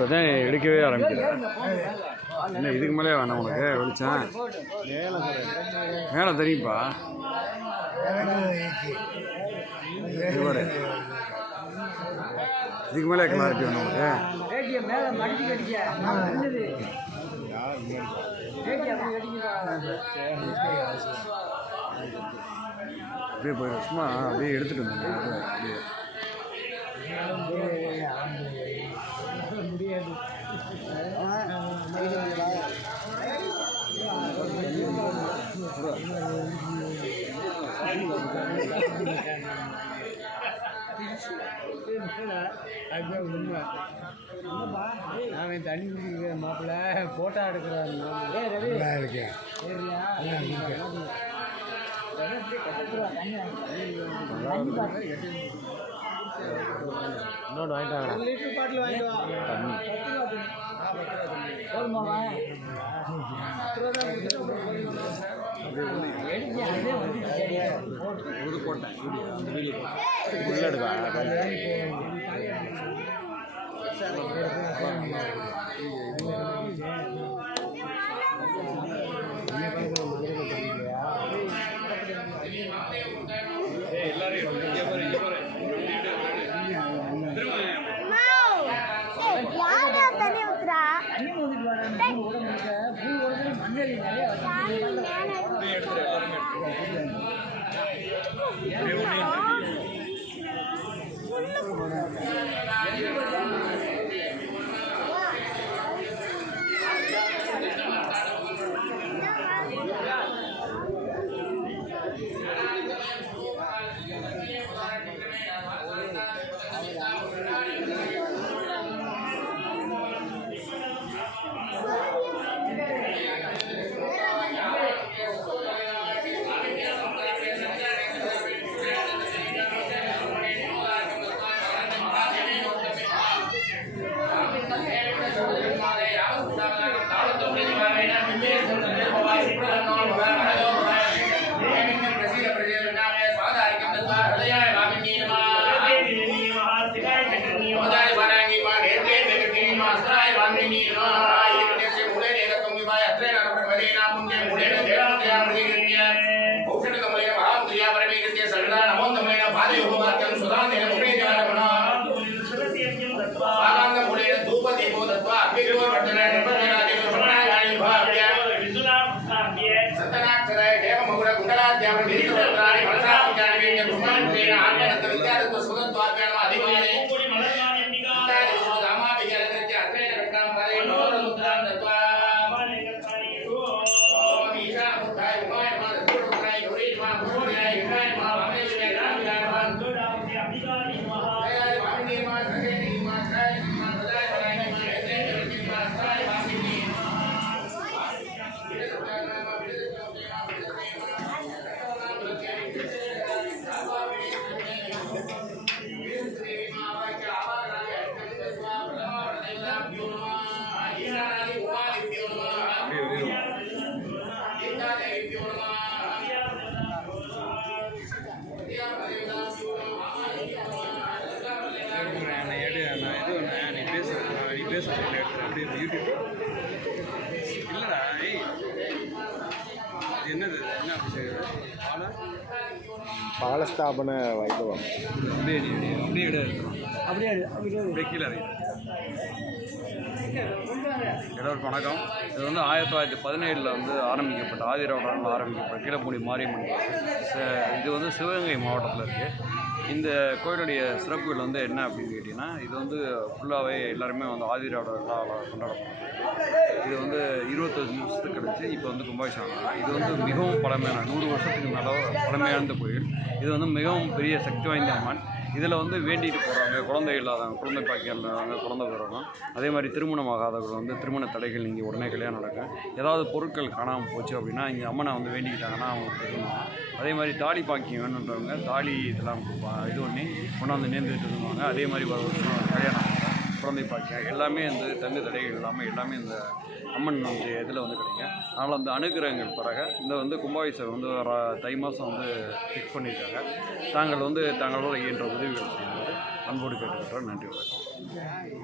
இப்போ தான் எடுக்கவே ஆரம்பிக்கிறேன். என்ன இதுக்கு மேலே வேணாம் உனக்கு வெளிச்சம்? மேலே தெரியும்ப்பா. இதுக்கு மேலே கிளாரிட்டி வேணும் உனக்கு. அப்படியே போயிடும். சும்மா அப்படியே எடுத்துகிட்டு வந்தேன். அப்படியே முடியாது. நான் தண்ணி குடிக்கிற மாப்பிள்ள போட்டோ எடுக்கிறாரு. இன்னொன்று வாங்கிட்டாங்க. லிட்டர் பாட்டில் வாங்கிட்டு போட்டேன். பாலஸ்தாபன வைபவம். எல்லாருக்கும் வணக்கம். இது வந்து 1917 வந்து ஆரம்பிக்கப்பட்ட ஆதிராவிடனால் ஆரம்பிக்கப்பட்ட கீழப்பூண்டி மாரியம்மன் கோயில். இது வந்து சிவகங்கை மாவட்டத்தில் இருக்குது. இந்த கோயிலுடைய சிறப்புகள் வந்து என்ன அப்படின்னு கேட்டிங்கன்னா, இது வந்து ஃபுல்லாகவே எல்லாருமே வந்து ஆதிராவிடர்களால் கொண்டாடப்படுறது. இது வந்து 25 வருஷத்துக்கு கழிச்சு இப்போ வந்து கும்பாபிஷேகம். இது வந்து மிகவும் பழமையான 100 வருஷத்துக்கு மேலே பழமையான கோயில். இது வந்து மிகவும் பெரிய சக்தி வாய்ந்த அம்மன். இதில் வந்து வேண்டிட்டு போகிறவங்க, குழந்தை இல்லாதவங்க, குழந்தை பாக்கியம் இல்லாதவங்க குழந்தை பெறணும். அதே மாதிரி திருமணம் ஆகாதவர்கள் வந்து திருமண தடைகள் இங்கே உடனே கல்யாணம் நடக்கும். ஏதாவது பொருட்கள் காணாமல் போச்சு அப்படின்னா இங்கே அம்மனை வந்து வேண்டிக்கிட்டாங்கன்னா அவங்களுக்கு தெரியும். அதே மாதிரி தாலி பாக்கியம் வேணுன்றவங்க தாலி இதெல்லாம் இது பண்ணி கொண்டாந்து நேர்ந்துட்டு இருந்துவாங்க. அதே மாதிரி ஒரு வருஷம் கல்யாணம், குழந்தை பாக்கியம் எல்லாமே வந்து தங்கு தடைகள் இல்லாமல் எல்லாமே இந்த அம்மன் வந்து இதில் வந்து கிடைக்கும். அதனால் அந்த அனுகிரகங்கள் பிறகு இந்த வந்து கும்பாபிஷேகம் வந்து தை மாதம் வந்து ஃபிக்ஸ் பண்ணியிருக்காங்க. தாங்கள் வந்து தங்களோட இயன்ற உதவிகள் செய்யும்போது அன்போடு கேட்டுக்கிட்டோம். நன்றி, வணக்கம்.